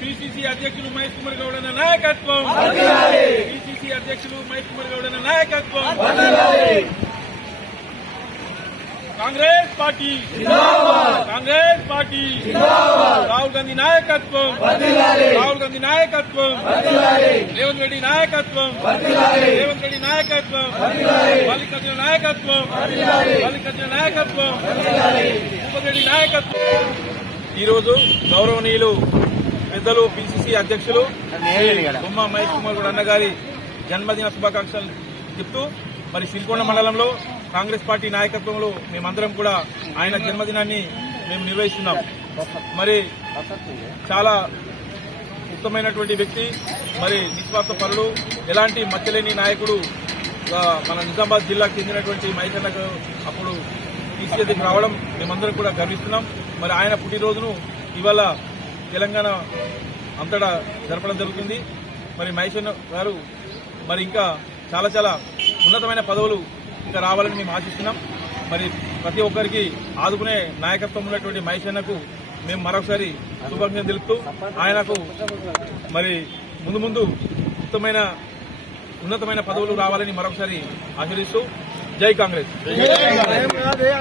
PCC అధ్యక్షులు మహేష్ కుమార్ గౌడ్ అన్న నాయకత్వం, పిసిసి అధ్యక్షులు మహేష్ కుమార్ గౌడ్ అన్న నాయకత్వం. కాంగ్రెస్ పార్టీ, కాంగ్రెస్ పార్టీ, రాహుల్ గాంధీ నాయకత్వం, రాహుల్ గాంధీ నాయకత్వం, రేవంత్ రెడ్డి నాయకత్వం, రేవంత్ రెడ్డి నాయకత్వం, మల్లికార్జున నాయకత్వం, మల్లికార్జున నాయకత్వం, భూపతి రెడ్డి నాయకత్వం. ఈరోజు గౌరవనీయులు పెద్దలు పిసిసి అధ్యక్షులు బొమ్మ మహేష్ కుమార్ గౌడ్ అన్నగారి జన్మదిన శుభాకాంక్షలు చెప్తూ మరి సిరికొండ మండలంలో కాంగ్రెస్ పార్టీ నాయకత్వంలో మేమందరం కూడా ఆయన జన్మదినాన్ని మేము నిర్వహిస్తున్నాం. మరి చాలా ఉత్తమైనటువంటి వ్యక్తి, మరి నిస్వార్థ పరుడు, ఎలాంటి మచ్చలేని నాయకుడు. మన నిజామాబాద్ జిల్లాకు చెందినటువంటి మహేష్ అన్నకు అప్పుడు పిసిసికి రావడం మేమందరం కూడా గర్విస్తున్నాం. మరి ఆయన పుట్టినరోజును ఇవాళ తెలంగాణ అంతటా జరపడం జరుగుతుంది. మరి మహేష్ అన్న గారు మరి ఇంకా చాలా చాలా ఉన్నతమైన పదవులు ఇంకా రావాలని మేము ఆశిస్తున్నాం. మరి ప్రతి ఒక్కరికి ఆదుకునే నాయకత్వం ఉన్నటువంటి మహేష్ అన్నకు మేము మరొకసారి శుభాకాంక్షలు తెలుపుతూ ఆయనకు మరి ముందు ముందు ఉన్నతమైన పదవులు రావాలని మరొకసారి ఆశీర్వదిస్తూ జై కాంగ్రెస్.